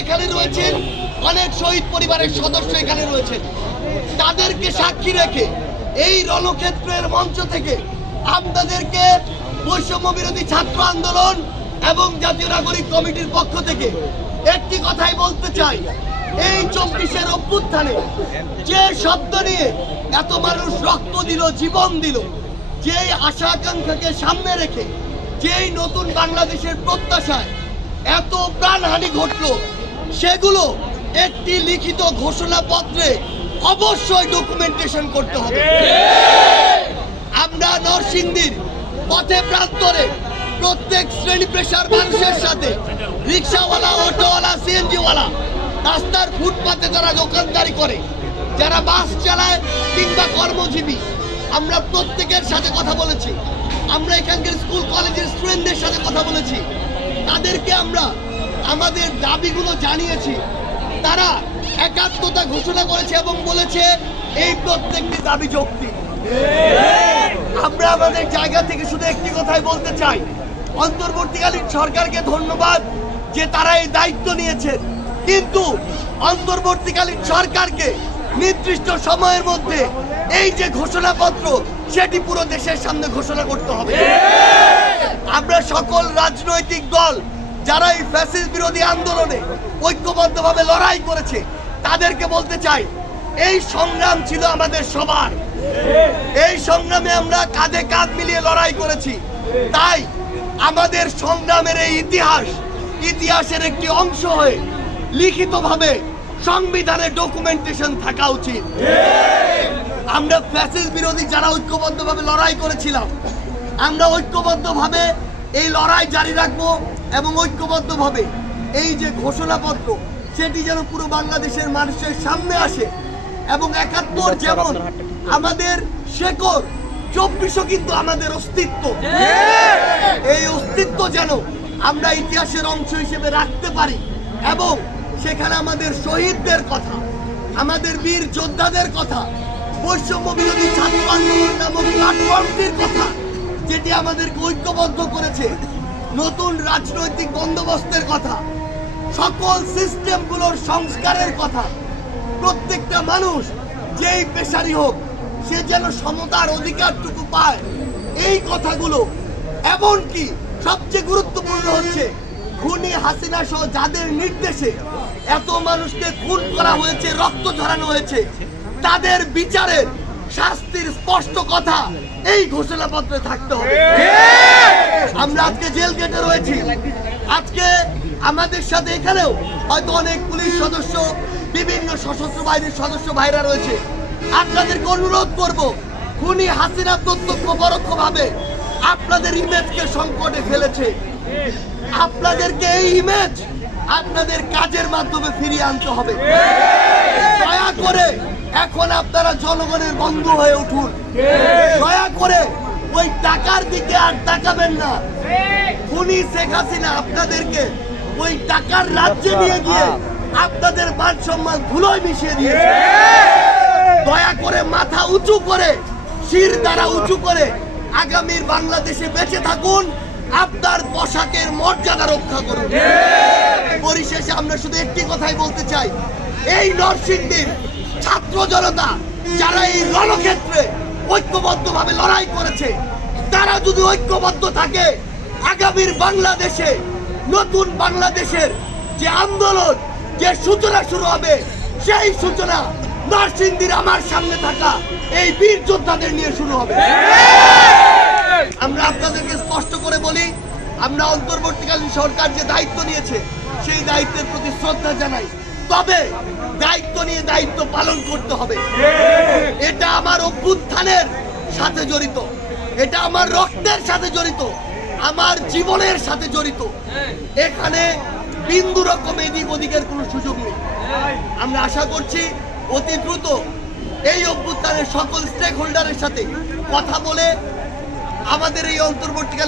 এখানে রয়েছেন, অনেক শহীদ পরিবারের সদস্য এখানে রয়েছেন। তাদেরকে সাক্ষী রেখে এই রণক্ষেত্রের মঞ্চ থেকে আপনাদেরকে বৈষম্য বিরোধী ছাত্র আন্দোলন এবং জাতীয় নাগরিক কমিটির পক্ষ থেকে একটি কথাই বলতে চাই। এই চব্বিশের অভ্যুত্থানে যে শব্দ নিয়ে এত মানুষ রক্ত দিল, জীবন দিল, যেই আশা আকাঙ্ক্ষাকে সামনে রেখে যেই নতুন বাংলাদেশের প্রত্যাশায় এত প্রাণহানি ঘটলো সেগুলো একটি লিখিত ঘোষণাপত্রে অবশ্যই ডকুমেন্টেশন করতে হবে। আমরা নরসিংদীর পথে প্রান্তরে প্রত্যেক শ্রেণি পেশার মানুষের সাথে রিক্সাওয়ালা, অটোওয়ালা, সিএনজিওয়ালা রাস্তার ফুটপাতে যারা দোকানদারি করে, যারা বাস চালায় কিংবা কর্মজীবী, আমরা প্রত্যেকের সাথে কথা বলেছি। আমরা এখানকার স্কুল, কলেজের স্টুডেন্টদের সাথে কথা বলেছি। তাদেরকে আমরা আমাদের দাবিগুলো জানিয়েছি। তারা একাত্মতা ঘোষণা করেছে এবং বলেছে, এই প্রত্যেকটি দাবি যৌক্তিক। আমরা আমাদের জায়গা থেকে শুধু একটি কথাই বলতে চাই। অন্তর্বর্তীকালীন সরকারকে ধন্যবাদ যে তারা এই দায়িত্ব নিয়েছে। কিন্তু অন্তর্বর্তীকালীন সরকারকে নির্দিষ্ট সময়ের মধ্যে এই যে ঘোষণাপত্র, সেটি পুরো দেশের সামনে ঘোষণা করতে হবে। আমরা সকল রাজনৈতিক দল যারা এই ফ্যাসিস বিরোধী আন্দোলনে ঐক্যবদ্ধভাবে লড়াই করেছে, তাদেরকে বলতে চাই, এই সংগ্রাম ছিল আমাদের সবার। এই সংগ্রামে আমরা কাঁধে কাঁধ মিলিয়ে লড়াই করেছি। তাই আমাদের সংগ্রামের এই ইতিহাস, ইতিহাসের একটি অংশ হয়ে লিখিতভাবে সংবিধানে ডকুমেন্টেশন থাকা উচিত। আমরা ফ্যাসিস বিরোধী যারা ঐক্যবদ্ধভাবে লড়াই করেছিলাম, আমরা ঐক্যবদ্ধভাবে এই লড়াই জারি রাখব এবং ঐক্যবদ্ধভাবে এই যে ঘোষণাপত্র সেটি যেন পুরো বাংলাদেশের মানুষের সামনে আসে এবং একাত্তর যেমন আমাদের শেকড় চব্বিশও কিন্তু আমাদের অস্তিত্ব। এই অস্তিত্ব যেন আমরা ইতিহাসের অংশ হিসেবে রাখতে পারি এবং সেখানে আমাদের শহীদদের কথা আমাদের বীর যোদ্ধাদের কথা বৈষম্য বিরোধী ছাত্র আন্দোলন নামক প্ল্যাটফর্মটির কথা যেটি আমাদেরকে ঐক্যবদ্ধ করেছে, নতুন রাজনৈতিক বন্দোবস্তের কথা, সকল সিস্টেমগুলোর সংস্কারের কথা। প্রত্যেকটা মানুষ যেই পেশারই হোক, সে যেন সমতার অধিকারটুকু পায়। এই কথাগুলো এমনকি সবচেয়ে গুরুত্বপূর্ণ হচ্ছে, খুনি হাসিনা সহ যাদের নির্দেশে এত মানুষকে খুন করা হয়েছে, রক্ত ঝরানো হয়েছে, তাদের বিচারের শাস্তির স্পষ্ট কথা এই ঘোষণাপত্রে থাকতে হবে। আমরা আজকে জেল গেটে রয়েছি। আজকে আমাদের সাথে এখানেও হয়তো অনেক পুলিশ সদস্য, বিভিন্ন সশস্ত্র বাহিনীর সদস্য ভাইরা রয়েছে। আপনাদেরকে অনুরোধ করব, খুনি হাসিনা প্রত্যক্ষ পরোক্ষভাবে আপনাদের ইমেজকে সংকটে ফেলেছে। আপনাদেরকে এই ইমেজ আপনাদের কাজের মাধ্যমে ফিরিয়ে আনতে হবে। দয়া করে এখন আপনারা জনগণের বন্ধু হয়ে উঠুন। দয়া করে ওই টাকার দিকে আর তাকাবেন না। খুনি শেখ হাসিনা আপনাদেরকে ওই টাকার রাজ্যে নিয়ে গিয়ে আপনাদের মান সম্মান ধুলোয় মিশিয়ে দিয়েছে। দয়া করে মাথা উঁচু করে, শির দ্বারা উঁচু করে আগামীর বাংলাদেশে বেঁচে থাকুন, আপনার পোশাকের মর্যাদা রক্ষা করুন। পরিশেষে আমরা শুধু একটি কথাই বলতে চাই, এই নরসিংদীর ছাত্র জনতা, যারা এই রণক্ষেত্রে ঐক্যবদ্ধভাবে লড়াই করেছে, তারা যদি ঐক্যবদ্ধ থাকে, আগামীর বাংলাদেশে, নতুন বাংলাদেশের যে আন্দোলন, যে সূচনা শুরু হবে, সেই সূচনা নরসিংদীর আমার সামনে থাকা এই বীর যোদ্ধাদের নিয়ে শুরু হবে। আমরা আপনাদেরকে স্পষ্ট করে বলি, আমরা অন্তর্বর্তীকালীন সরকার যে দায়িত্ব নিয়েছে, সেই দায়িত্বের প্রতি শ্রদ্ধা জানাই। তবে দায়িত্ব নিয়ে দায়িত্ব পালন করতে হবে। এটা আমার অভ্যুত্থানের সাথে জড়িত। এটা আমার রক্তের সাথে জড়িত। আমার জীবনের সাথে জড়িত। এখানে বিন্দু রকম এদিক ওদিকের কোনো সুযোগ নেই। আমরা আশা করছি অতি দ্রুত এই অভ্যুত্থানের সকল স্টেক হোল্ডারের সাথে কথা বলে আমাদের এই অন্তর্বর্তীকালীন